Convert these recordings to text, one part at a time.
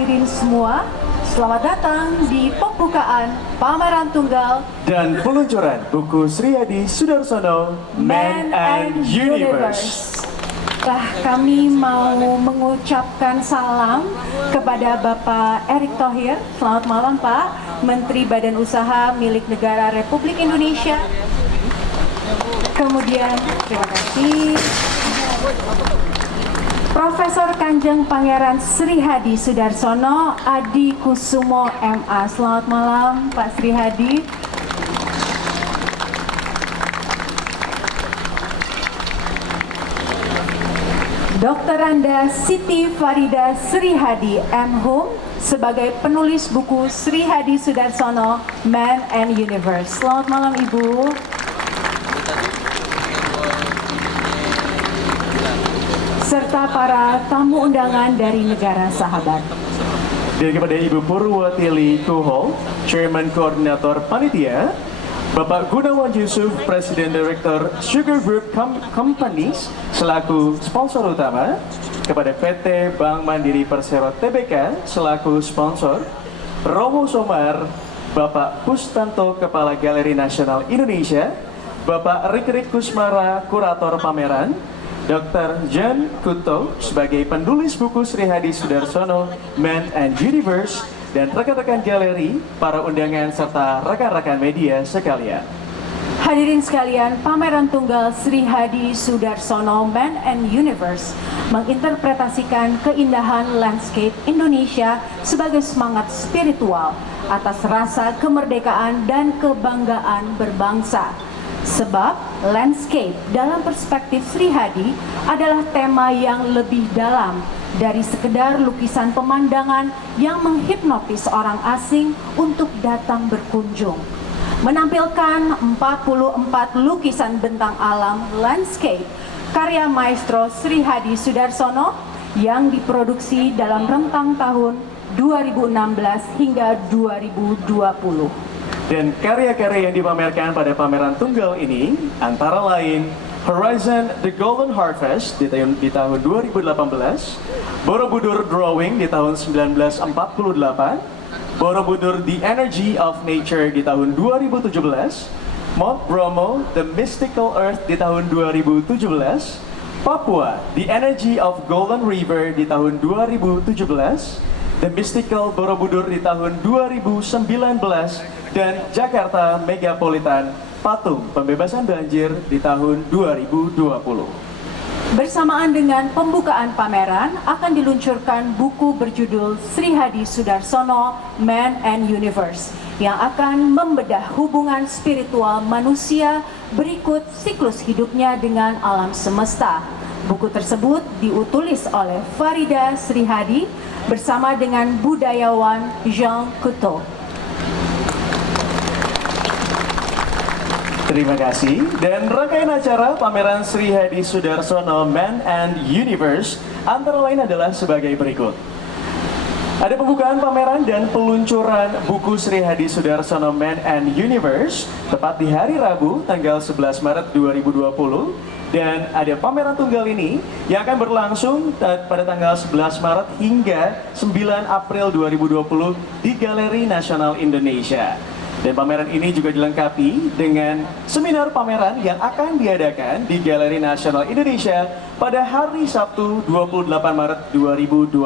hadirin semua, selamat datang di pembukaan pameran tunggal dan peluncuran buku Sri Hadi Sudarsono Man and Universe. Kami mau mengucapkan salam kepada Bapak Erick Thohir. Selamat malam Pak, Menteri Badan Usaha milik Negara Republik Indonesia. Kemudian, terima kasih. Profesor Kanjeng Pangeran Sri Hadi Sudarsono Adi Kusumo MA. Selamat malam Pak Sri Hadi. Dr. Anda Siti Farida Sri Hadi M.Hum sebagai penulis buku Sri Hadi Sudarsono Man and Universe. Selamat malam Ibu. Serta para tamu undangan dari negara sahabat. Dan kepada Ibu Purwatili Kuhol, Chairman Koordinator Panitia, Bapak Gunawan Yusuf, Presiden Direktur Sugar Group Companies selaku sponsor utama, kepada PT Bank Mandiri Persero Tbk selaku sponsor, Romo Somar, Bapak Kustanto, Kepala Galeri Nasional Indonesia, Bapak Rikrik Kusmara, Kurator Pameran, Dr. John Kuto sebagai penulis buku Sri Hadi Sudarsono Man and Universe, dan rekan-rekan galeri, para undangan, serta rekan-rekan media sekalian. Hadirin sekalian, pameran tunggal Sri Hadi Sudarsono Man and Universe menginterpretasikan keindahan landscape Indonesia sebagai semangat spiritual atas rasa kemerdekaan dan kebanggaan berbangsa. Sebab landscape dalam perspektif Sri Hadi adalah tema yang lebih dalam dari sekedar lukisan pemandangan yang menghipnotis orang asing untuk datang berkunjung. Menampilkan 44 lukisan bentang alam landscape karya maestro Sri Hadi Sudarsono yang diproduksi dalam rentang tahun 2016 hingga 2020. Dan karya-karya yang dipamerkan pada pameran tunggal ini antara lain Horizon The Golden Harvest di tahun 2018, Borobudur Drawing di tahun 1948, Borobudur The Energy of Nature di tahun 2017, Mount Bromo The Mystical Earth di tahun 2017, Papua The Energy of Golden River di tahun 2017, The Mystical Borobudur di tahun 2019, dan Jakarta Megapolitan Patung Pembebasan Banjir di tahun 2020. Bersamaan dengan pembukaan pameran akan diluncurkan buku berjudul Sri Hadi Sudarsono Man and Universe yang akan membedah hubungan spiritual manusia berikut siklus hidupnya dengan alam semesta. Buku tersebut diutulis oleh Farida Sri Hadi bersama dengan budayawan Jean Coutu. Terima kasih. Dan rangkaian acara pameran Sri Hadi Sudarsono Man and Universe antara lain adalah sebagai berikut. Ada pembukaan pameran dan peluncuran buku Sri Hadi Sudarsono Man and Universe tepat di hari Rabu tanggal 11 Maret 2020. Dan ada pameran tunggal ini yang akan berlangsung pada tanggal 11 Maret hingga 9 April 2020 di Galeri Nasional Indonesia. Dan pameran ini juga dilengkapi dengan seminar pameran yang akan diadakan di Galeri Nasional Indonesia pada hari Sabtu 28 Maret 2020.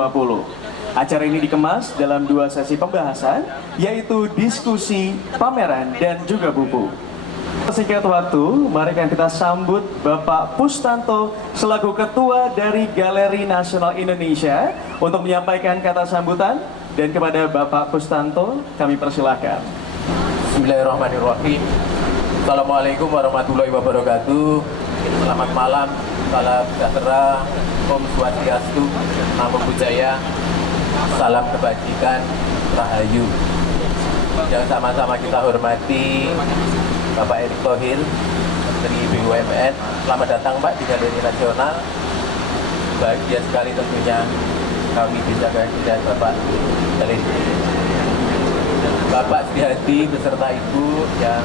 Acara ini dikemas dalam 2 sesi pembahasan, yaitu diskusi, pameran, dan juga buku. Singkat waktu, mari kita sambut Bapak Pustanto selaku Ketua dari Galeri Nasional Indonesia untuk menyampaikan kata sambutan, dan kepada Bapak Pustanto kami persilahkan. Bismillahirrahmanirrahim. Assalamualaikum warahmatullahi wabarakatuh. Selamat malam, salam sejahtera, Om Swastiastu, Namo Buddhaya, salam kebajikan, Rahayu. Yang sama-sama kita hormati Bapak Erick Thohir, Menteri BUMN. Selamat datang Pak di Galeri Nasional. Bahagia sekali tentunya kami bisa kehadiran Bapak dari Bapak Sri Hadi beserta Ibu yang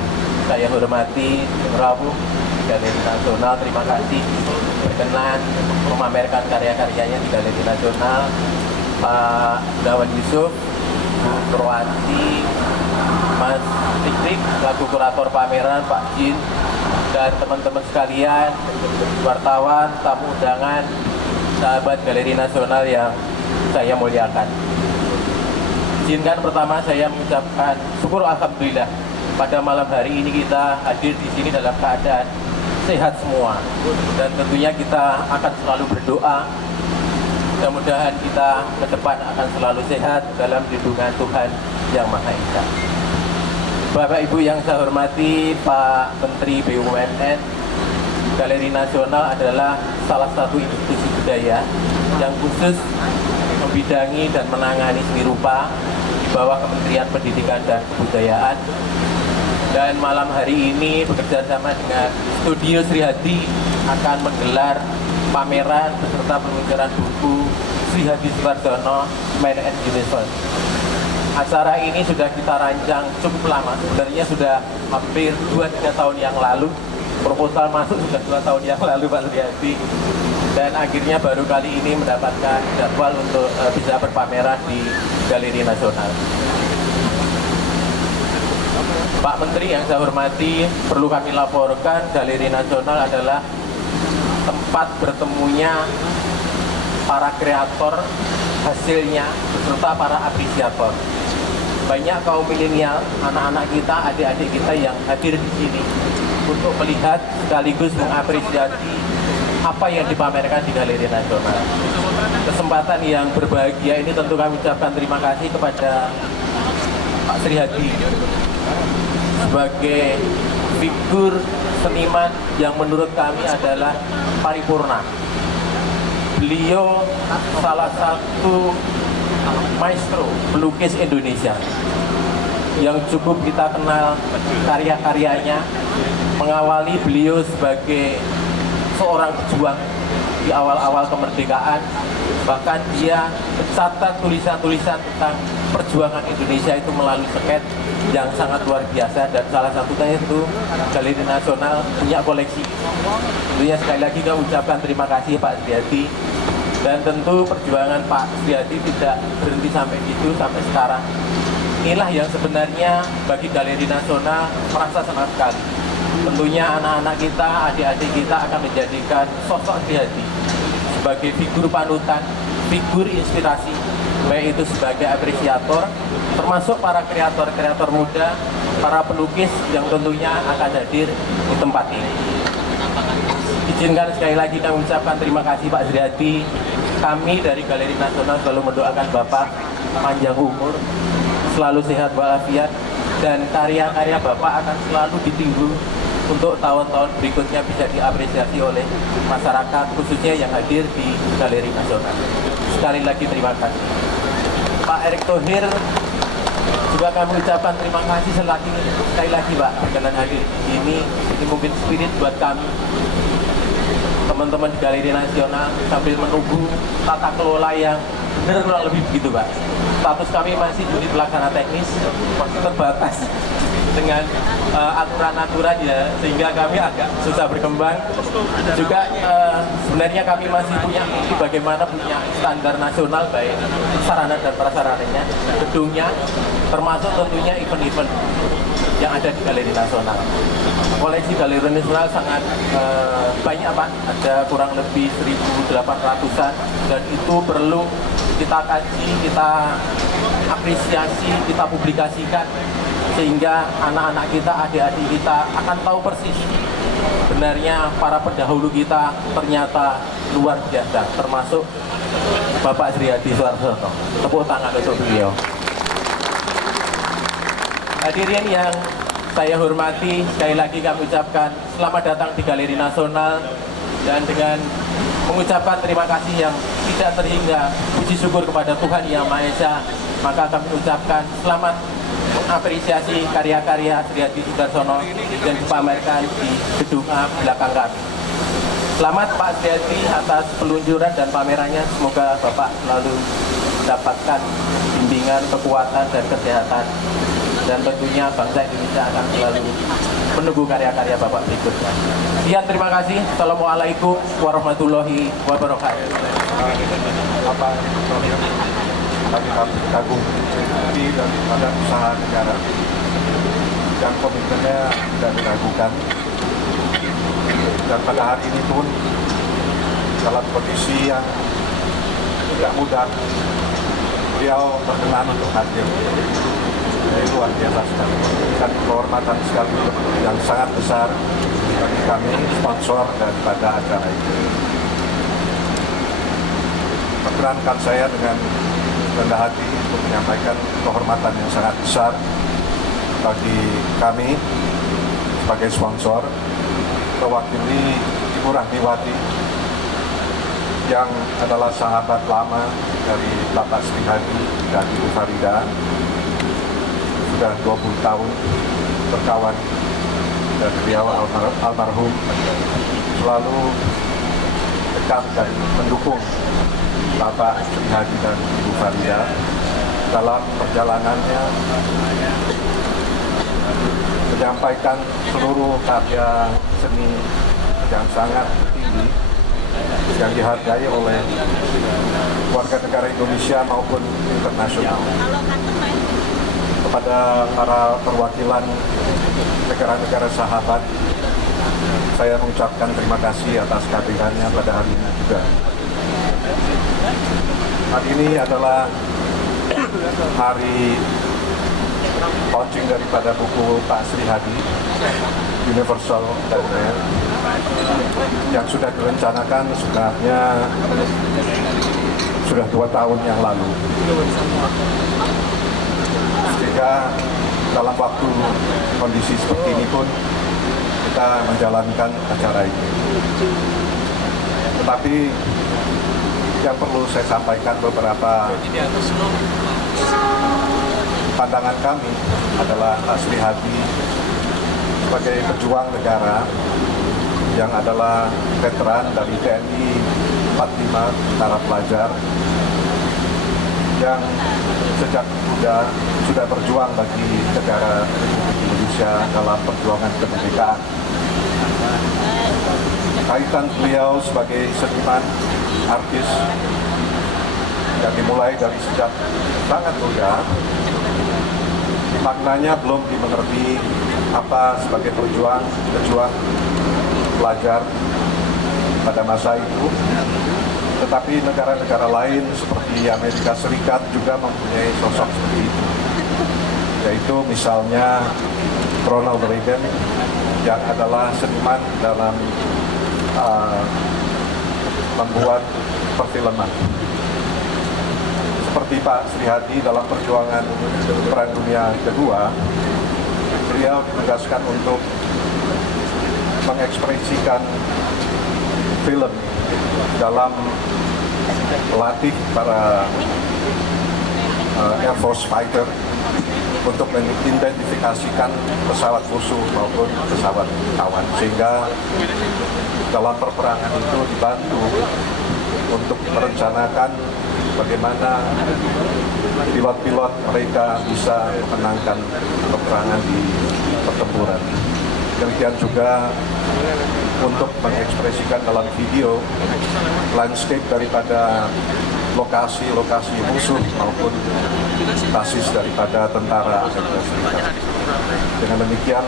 saya hormati, Rabu Galeri Nasional. Terima kasih berkenan memamerkan karya-karyanya di Galeri Nasional. Pak Dawan Yusuf, Bu Purwanti, Mas Tikrik, laku kurator pameran, Pak Jin, dan teman-teman sekalian, wartawan, tamu undangan, sahabat Galeri Nasional yang saya muliakan. Izinkan pertama saya mengucapkan syukur alhamdulillah pada malam hari ini kita hadir di sini dalam keadaan sehat semua, dan tentunya kita akan selalu berdoa mudah-mudahan kita ke depan akan selalu sehat dalam lindungan Tuhan Yang Maha Esa. Bapak Ibu yang saya hormati, Pak Menteri BUMN, Galeri Nasional adalah salah satu institusi budaya yang khusus membidangi dan menangani seni rupa di bawah Kementerian Pendidikan dan Kebudayaan. Dan malam hari ini bekerja sama dengan Studio Sri Hadi akan menggelar pameran beserta peluncuran buku Sri Hadi Sudarsono, Man and Universe. Acara ini sudah kita rancang cukup lama, sebenarnya sudah hampir 2-3 tahun yang lalu. Proposal masuk sudah 2 tahun yang lalu Pak Sri Hadi. Dan akhirnya baru kali ini mendapatkan jadwal untuk bisa berpameran di Galeri Nasional. Pak Menteri yang saya hormati, perlu kami laporkan Galeri Nasional adalah tempat bertemunya para kreator, hasilnya, beserta para apresiator. Banyak kaum milenial, anak-anak kita, adik-adik kita yang hadir di sini untuk melihat sekaligus mengapresiasi apa yang dipamerkan di Galeri Nasional. Kesempatan yang berbahagia ini tentu kami ucapkan terima kasih kepada Pak Sri Hadi sebagai figur seniman yang menurut kami adalah paripurna. Beliau salah satu maestro pelukis Indonesia yang cukup kita kenal karya-karyanya. Mengawali beliau sebagai seorang pejuang di awal-awal kemerdekaan, bahkan dia mencatat tulisan-tulisan tentang perjuangan Indonesia itu melalui sket yang sangat luar biasa, dan salah satunya itu Galeri Nasional punya koleksi. Tentunya sekali lagi kami ucapkan terima kasih Pak Sri Hadi, dan tentu perjuangan Pak Sri Hadi tidak berhenti sampai itu, sampai sekarang. Inilah yang sebenarnya bagi Galeri Nasional merasa senang sekali. Tentunya anak-anak kita, adik-adik kita akan menjadikan sosok Sri Hadi sebagai figur panutan, figur inspirasi, baik itu sebagai apresiator, termasuk para kreator-kreator muda, para pelukis yang tentunya akan hadir di tempat ini. Izinkan sekali lagi kami ucapkan terima kasih Pak Sri Hadi. Kami dari Galeri Nasional selalu mendoakan Bapak panjang umur, selalu sehat walafiat, dan karya-karya Bapak akan selalu ditunggu untuk tahun-tahun berikutnya bisa diapresiasi oleh masyarakat, khususnya yang hadir di Galeri Nasional. Sekali lagi terima kasih. Pak Erick Thohir juga kami ucapkan terima kasih sekali lagi Pak dengan hadir di sini. Ini mungkin spirit buat kami teman-teman di Galeri Nasional sambil menunggu tata kelola yang benar kurang lebih begitu Pak. Status kami masih unit pelaksana teknis, masih terbatas dengan aturan-aturan ya, sehingga kami agak susah berkembang. Juga sebenarnya kami masih punya mimpi bagaimana punya standar nasional, baik sarana dan prasarananya, gedungnya, termasuk tentunya event-event yang ada di Galeri Nasional. Koleksi Galeri Nasional sangat banyak Pak, ada kurang lebih 1.800-an, dan itu perlu kita kaji, kita apresiasi, kita publikasikan, sehingga anak-anak kita, adik-adik kita akan tahu persis benarnya para pendahulu kita ternyata luar biasa, termasuk Bapak Sri Hadi Sudarsono. Tepuk tangan untuk beliau. Hadirin yang saya hormati, sekali lagi kami ucapkan selamat datang di Galeri Nasional, dan dengan mengucapkan terima kasih yang tidak terhingga, puji syukur kepada Tuhan Yang Maha Esa, maka kami ucapkan selamat mengapresiasi karya-karya Sri Hadi Sudarsono yang dipamerkan di gedung A belakang kami. Selamat Pak Sri Hadi atas peluncuran dan pamerannya. Semoga Bapak selalu mendapatkan bimbingan, kekuatan, dan kesehatan dan tentunya bangsa Indonesia akan selalu menunggu karya-karya Bapak berikutnya. Sekian, terima kasih. Assalamualaikum warahmatullahi wabarakatuh. Kami kagum tinggi daripada usaha negara dan komitmennya tidak diragukan. Dan pada hari ini pun dalam kondisi yang tidak mudah, beliau berkenan untuk hadir. Ini luar biasa sekali. Dan kehormatan sekali yang sangat besar bagi kami sponsor daripada acara ini. Perkenankan saya dengan rendah hati untuk menyampaikan kehormatan yang sangat besar bagi kami sebagai sponsor, mewakili Ibu Rahmiwati yang adalah sahabat lama dari Bapak Sri Hadi dan Ibu Farida. Sudah 20 tahun berkawan dan beliau almarhum selalu dekat dan mendukung Bapak Sri Hadi dan Ibu Farida dalam perjalanannya menyampaikan seluruh karya seni yang sangat tinggi yang dihargai oleh warga negara Indonesia maupun internasional. Kepada para perwakilan negara-negara sahabat, saya mengucapkan terima kasih atas kehadirannya pada hari ini juga. Hari ini adalah hari launching daripada buku Pak Sri Hadi, Universal dan Man, yang sudah direncanakan sebenarnya sudah 2 tahun yang lalu. Sehingga dalam waktu kondisi seperti ini pun kita menjalankan acara ini. Tetapi yang perlu saya sampaikan beberapa pandangan kami adalah Pak Sri Hadi sebagai pejuang negara yang adalah veteran dari TNI 45 Tentara Pelajar yang sejak muda sudah berjuang bagi negara Republik Indonesia dalam perjuangan kemerdekaan. Kaitan beliau sebagai seniman, artis yang dimulai dari sejak sangat muda, maknanya belum dimengerti apa sebagai pejuang pelajar pada masa itu. Tetapi negara-negara lain seperti Amerika Serikat juga mempunyai sosok seperti itu, yaitu misalnya Ronald Reagan yang adalah seniman dalam membuat perfilman. Seperti Pak Sri Hadi dalam perjuangan Perang Dunia Kedua, beliau ditugaskan untuk mengekspresikan film dalam melatih para Air Force Fighter untuk mengidentifikasikan pesawat musuh maupun pesawat kawan, sehingga dalam perperangan itu dibantu untuk merencanakan bagaimana pilot-pilot mereka bisa memenangkan peperangan di pertempuran. Demikian juga untuk mengekspresikan dalam video landscape daripada lokasi-lokasi musuh maupun basis daripada tentara Amerika Serikat. Dengan demikian,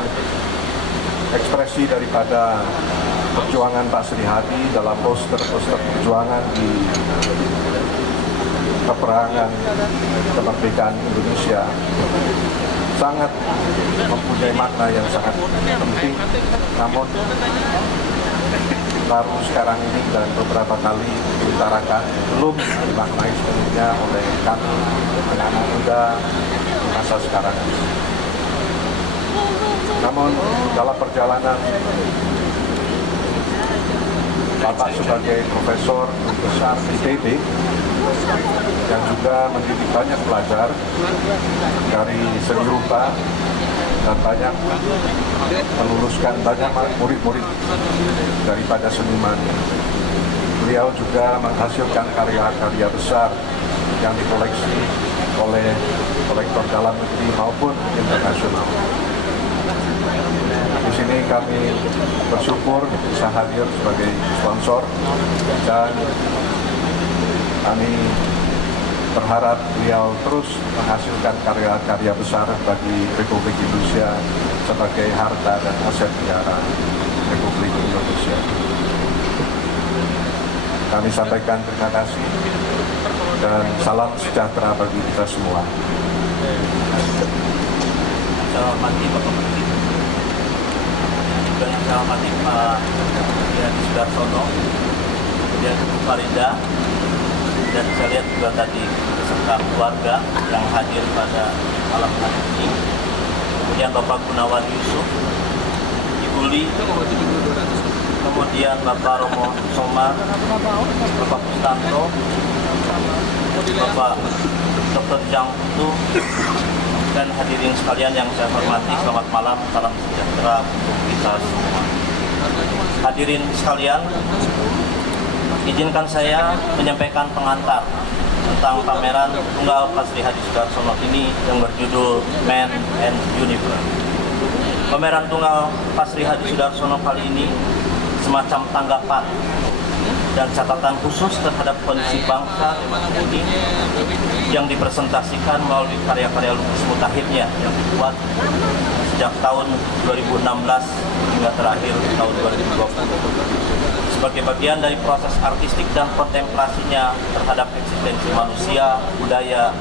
ekspresi daripada perjuangan Pak Sri Hadi dalam poster-poster perjuangan di peperangan kemerdekaan Indonesia sangat mempunyai makna yang sangat penting, namun baru sekarang ini dan beberapa kali diutarakan belum dimaknai sepenuhnya oleh kami anak-anak muda masa sekarang. Namun dalam perjalanan Bapak sebagai profesor besar ITB yang juga mendidik banyak pelajar dari seni rupa dan banyak meluluskan banyak murid-murid daripada seniman. Beliau juga menghasilkan karya-karya besar yang dikoleksi oleh kolektor dalam negeri maupun internasional. Di sini kami bersyukur bisa hadir sebagai sponsor dan kami berharap beliau terus menghasilkan karya-karya besar bagi Republik Indonesia sebagai harta dan aset negara Republik Indonesia. Kami sampaikan terima kasih dan salam sejahtera bagi kita semua. Saya hormati Bapak Menteri, juga yang saya hormati Pak Hadi Sudarsono, kemudian Ibu Farida, dan saya lihat juga tadi beserta keluarga yang hadir pada malam hari ini, kemudian Bapak Gunawan Yusuf, Ibu Li, kemudian Bapak Romo Somar, Bapak Kustanto, Bapak Dr. Jang Putu, dan hadirin sekalian yang saya hormati, selamat malam, salam sejahtera untuk kita semua. Hadirin sekalian, izinkan saya menyampaikan pengantar tentang pameran tunggal Pak Sri Hadi Sudarsono ini yang berjudul Man and Universe. Pameran tunggal Pak Sri Hadi Sudarsono kali ini semacam tanggapan dan catatan khusus terhadap kondisi bangsa ini yang dipresentasikan melalui karya-karya lukis mutakhirnya yang dibuat sejak tahun 2016 hingga terakhir tahun 2020 sebagai bagian dari proses artistik dan kontemplasinya terhadap eksistensi manusia, budaya,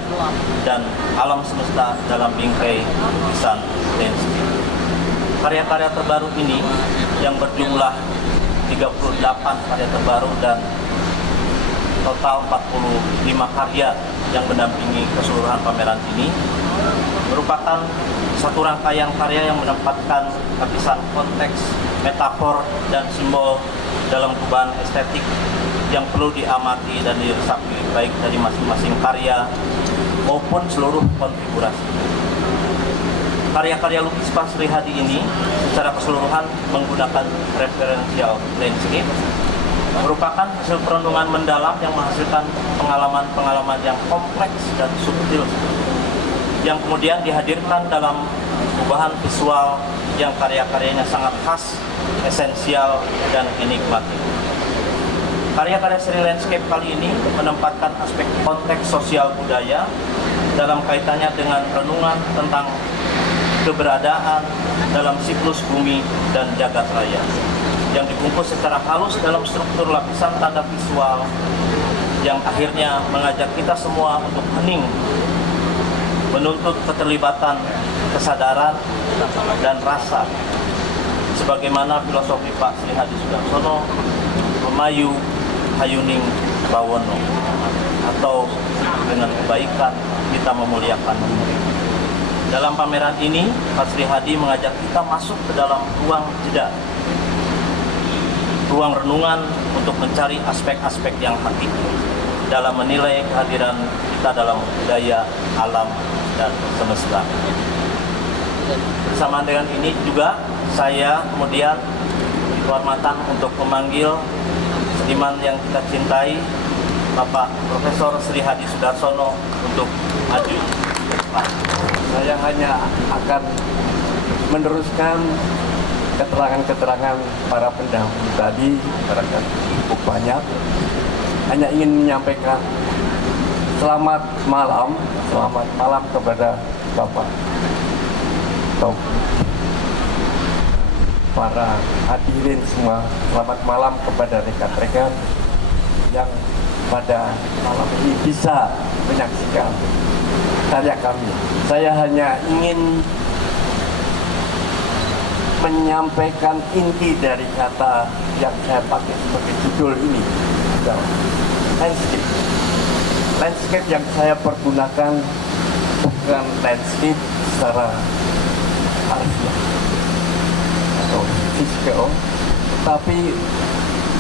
dan alam semesta dalam bingkai lukisan landscape. Karya-karya terbaru ini yang berjumlah 38 karya terbaru dan total 45 karya yang mendampingi keseluruhan pameran ini merupakan satu rangkaian karya yang menempatkan lapisan konteks, metafor, dan simbol dalam perubahan estetik yang perlu diamati dan diresapi baik dari masing-masing karya maupun seluruh konfigurasi. Karya-karya lukis Pak Sri Hadi ini secara keseluruhan menggunakan referensial landscape merupakan hasil perenungan mendalam yang menghasilkan pengalaman-pengalaman yang kompleks dan subtil yang kemudian dihadirkan dalam perubahan visual yang karya-karyanya sangat khas, esensial, dan enigmatik. Karya-karya seri landscape kali ini menempatkan aspek konteks sosial budaya dalam kaitannya dengan renungan tentang keberadaan dalam siklus bumi dan jagat raya yang dibungkus secara halus dalam struktur lapisan tanda visual yang akhirnya mengajak kita semua untuk hening menuntut keterlibatan kesadaran dan rasa sebagaimana filosofi Pak Sri Hadi Sudarsono memayu hayuning bawono atau dengan kebaikan kita memuliakan bumi. Dalam pameran ini, Pak Sri Hadi mengajak kita masuk ke dalam ruang jeda, ruang renungan untuk mencari aspek-aspek yang hakiki dalam menilai kehadiran kita dalam budaya, alam, dan semesta. Bersamaan dengan ini juga saya kemudian kehormatan untuk memanggil seniman yang kita cintai, Bapak Profesor Sri Hadi Sudarsono untuk maju ke depan. Saya hanya akan meneruskan keterangan-keterangan para pendahulu tadi, barangkali cukup banyak. Hanya ingin menyampaikan selamat malam kepada Bapak Taufik, para hadirin semua. Selamat malam kepada rekan-rekan yang pada malam ini bisa menyaksikan karya kami. Saya hanya ingin menyampaikan inti dari kata yang saya pakai sebagai judul ini, landscape. Landscape yang saya pergunakan bukan landscape secara harfiah atau fisikal, tapi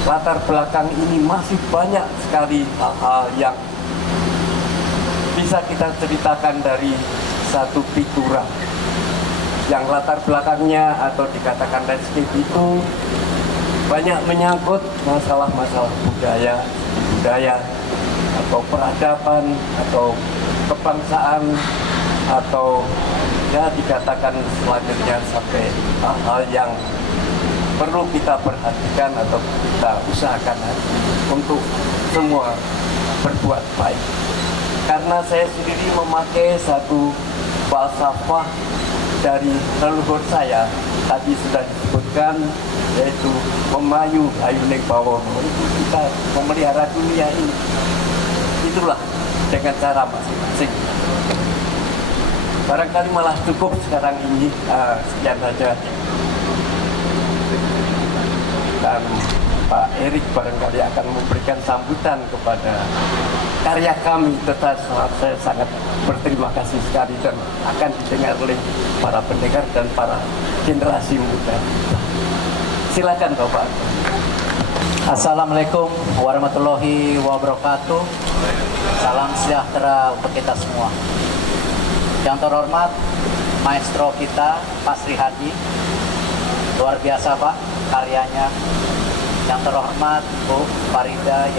latar belakang ini masih banyak sekali hal-hal yang bisa kita ceritakan dari satu figura yang latar belakangnya atau dikatakan landscape itu banyak menyangkut masalah-masalah budaya atau peradaban atau kebangsaan atau ya dikatakan selanjutnya sampai hal-hal yang perlu kita perhatikan atau kita usahakan untuk semua berbuat baik. Karena saya sendiri memakai satu falsafah dari leluhur saya, tadi sudah disebutkan, yaitu memayu ayuning bawah untuk kita memelihara dunia ini. Itulah dengan cara masing-masing. Barangkali malah cukup sekarang ini, sekian saja. Dan Pak Erik barangkali akan memberikan sambutan kepada karya kami. Tetapi saya sangat berterima kasih sekali dan akan didengar oleh para pendengar dan para generasi muda. Silakan Bapak. Assalamualaikum warahmatullahi wabarakatuh. Salam sejahtera untuk kita semua. Yang terhormat maestro kita Pak Sri Hadi, luar biasa Pak karyanya. Yang terhormat Bu Farida,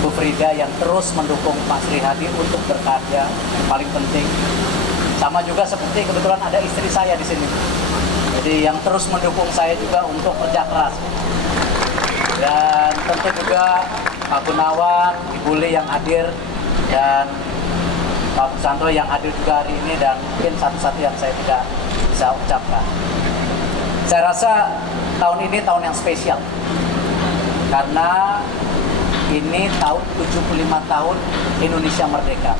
Ibu Frida yang terus mendukung Pak Sri Hadi untuk berkarya, yang paling penting. Sama juga seperti kebetulan ada istri saya di sini. Jadi yang terus mendukung saya juga untuk kerja keras. Dan tentu juga Pak Gunawan, Ibu Li yang hadir, dan Pak Busanto yang hadir juga hari ini, dan mungkin satu-satu yang saya tidak bisa ucapkan. Saya rasa tahun ini tahun yang spesial karena ini tahun 75 tahun Indonesia merdeka.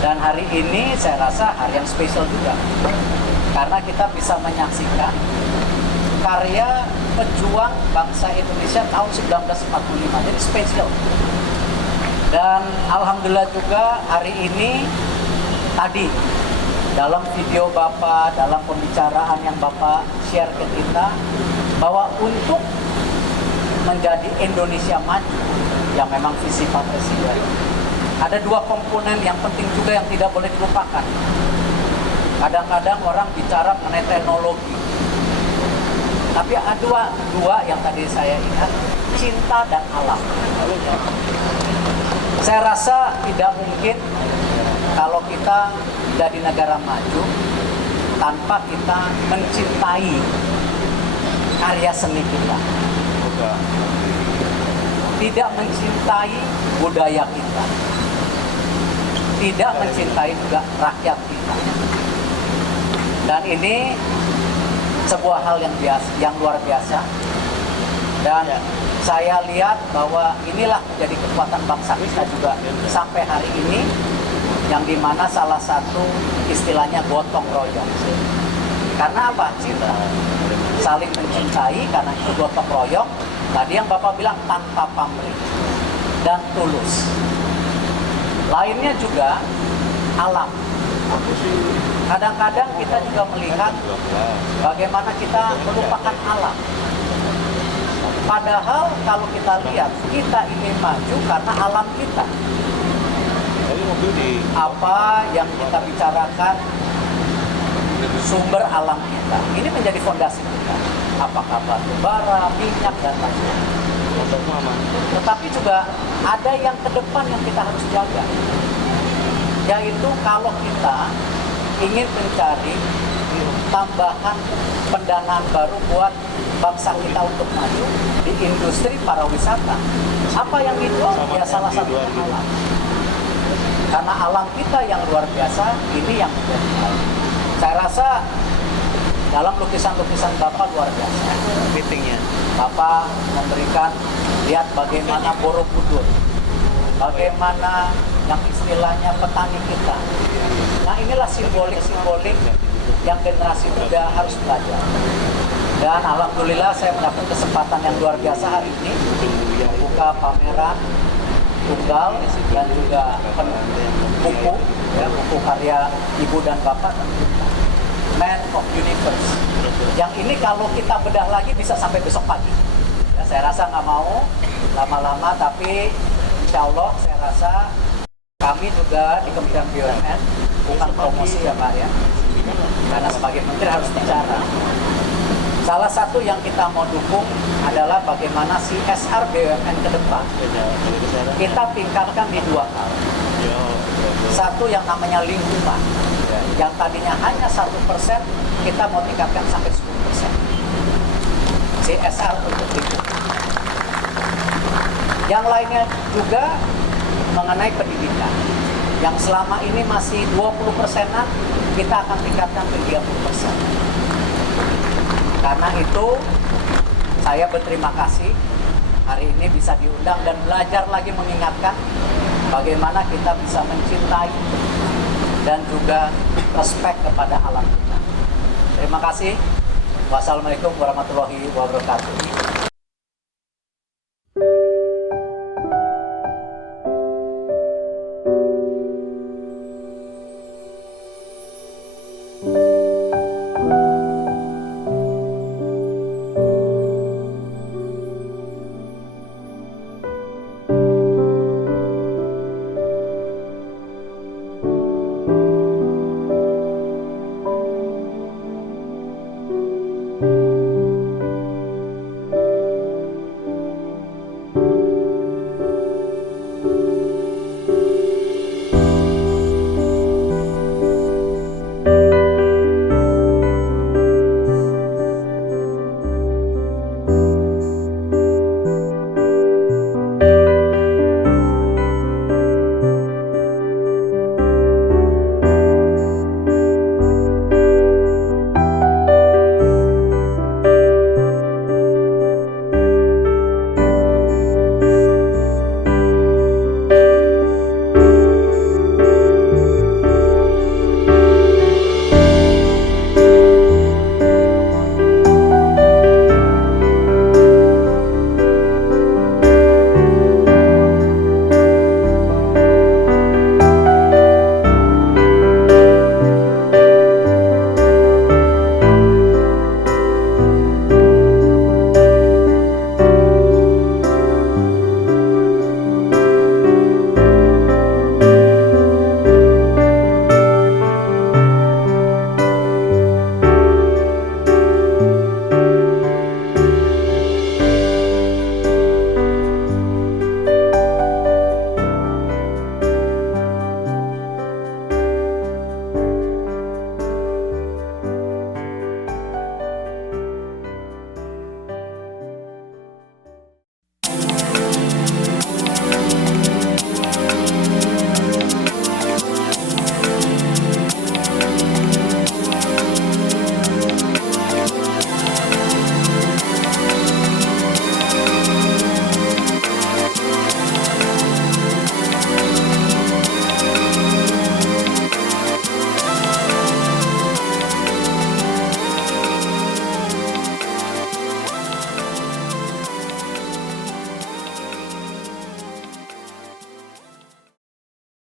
Dan hari ini saya rasa hari yang spesial juga karena kita bisa menyaksikan karya pejuang bangsa Indonesia tahun 1945. Jadi spesial. Dan alhamdulillah juga hari ini tadi dalam video Bapak, dalam pembicaraan yang Bapak share ke kita, bahwa untuk menjadi Indonesia maju yang memang visi Pak Presiden, ada dua komponen yang penting juga yang tidak boleh dilupakan. Kadang-kadang orang bicara mengenai teknologi, tapi ada dua yang tadi saya ingat, cinta dan alam. Saya rasa tidak mungkin kalau kita jadi negara maju tanpa kita mencintai karya seni kita, tidak mencintai budaya kita, tidak mencintai juga rakyat kita. Dan ini sebuah hal yang luar biasa. Dan saya lihat bahwa inilah menjadi kekuatan bangsa kita juga sampai hari ini, yang dimana salah satu istilahnya gotong royong. Karena apa? Cinta. Saling mencintai, karena itu gotong royong. Tadi yang Bapak bilang tanpa pamrih dan tulus. Lainnya juga alam. Kadang-kadang kita juga melihat bagaimana kita melupakan alam. Padahal kalau kita lihat, kita ingin maju karena alam kita. Apa yang kita bicarakan, sumber alam kita, ini menjadi fondasi kita. Apakah batu bara, minyak, dan lain-lain. Tetapi juga ada yang ke depan yang kita harus jaga. Yaitu kalau kita ingin mencari tambahan pendanaan baru buat bangsa kita untuk maju di industri pariwisata. Apa yang itu? Ya salah satunya alam. Karena alam kita yang luar biasa, ini yang menjadi hal. Saya rasa dalam lukisan-lukisan Bapak luar biasa. Bapak memberikan, lihat bagaimana Borobudur, bagaimana yang istilahnya petani kita. Nah inilah simbolik-simbolik yang generasi muda harus belajar. Dan alhamdulillah saya mendapat kesempatan yang luar biasa hari ini membuka pameran tunggal dan juga buku, buku karya Ibu dan Bapak, Man of Universe. Yang ini kalau kita bedah lagi bisa sampai besok pagi. Ya, saya rasa nggak mau lama-lama, tapi insya Allah saya rasa kami juga di Kementerian BUMN, bukan promosi ya Pak ya, karena sebagai menteri harus bicara. Salah satu yang kita mau dukung adalah bagaimana CSR BUMN ke depan kita tingkatkan di dua hal. Satu yang namanya lingkungan, yang tadinya hanya 1%, kita mau tingkatkan sampai 10%. CSR untuk lingkungan. Yang lainnya juga mengenai pendidikan. Yang selama ini masih 20%-an, kita akan tingkatkan ke 30%. Karena itu, saya berterima kasih hari ini bisa diundang dan belajar lagi mengingatkan bagaimana kita bisa mencintai dan juga respect kepada alam kita. Terima kasih. Wassalamualaikum warahmatullahi wabarakatuh.